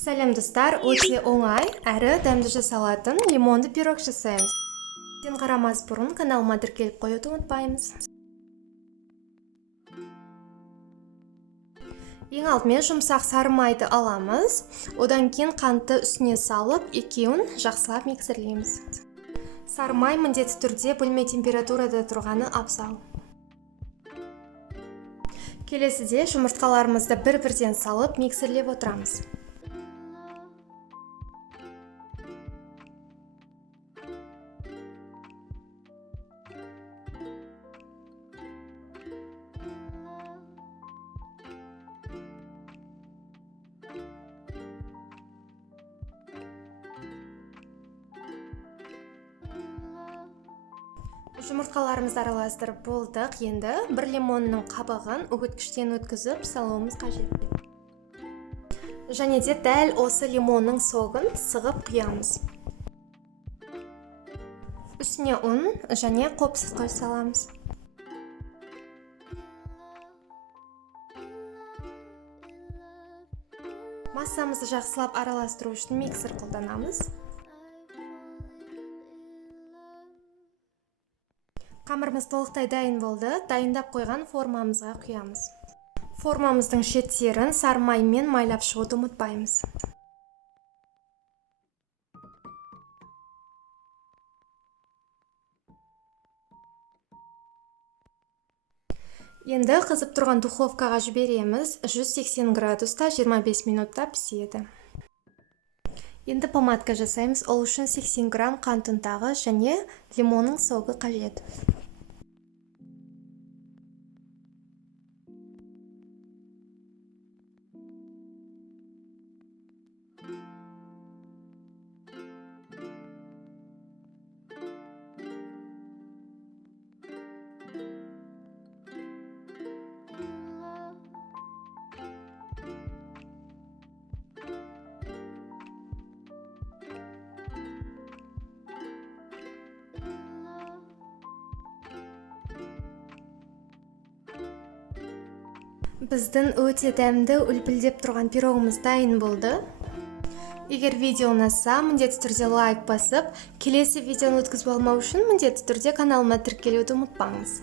Сәлем достар, өте оңай әрі дәмді жасалатын лимонды пирог жасаймыз. Сен қарамас бұрын каналыма тіркеліп қоюды ұмытпаймыз. Ең алдымен жұмсақ сары майды аламыз. Одан кейін қантты үстіне салып, екеуін жақсылап миксерлейміз. Сары май міндетті түрде бөлме температурада тұрғаны абзал. Келесіде жұмыртқаларымызды бір-бірден салып миксерлеп отырамыз. Жұмыртқаларымызды араластырып болдық. Енді бір лимонның қабығын үгіткіштен өткізіп салуымыз қажет. Және де дәл осы лимонның соғын сығып құямыз. Үстіне ұн және қопсыз қой саламыз. Массамызды жақсылап араластыру үшін миксер қолданамыз. Қамырымыз толықтай дайын болды. Дайындап қойған формамызға құямыз. Формамыздың шеттерін сары маймен майлап шығуды ұмытпаймыз. Енді қызып тұрған духовкаға жібереміз. 180 градуста 25 минутта піседі. Енді помадка жасаймыз. Ол үшін 80 грамм қант ұнтағы және лимонның соғы қажет. Біздің өте дәмді үлпілдеп тұрған пирогымыз дайын болды. Егер видео ұнаса, міндетті түрде лайк басып, келесі видеоны өткізіп алмау үшін міндетті түрде каналыма тіркелуді ұмытпаңыз.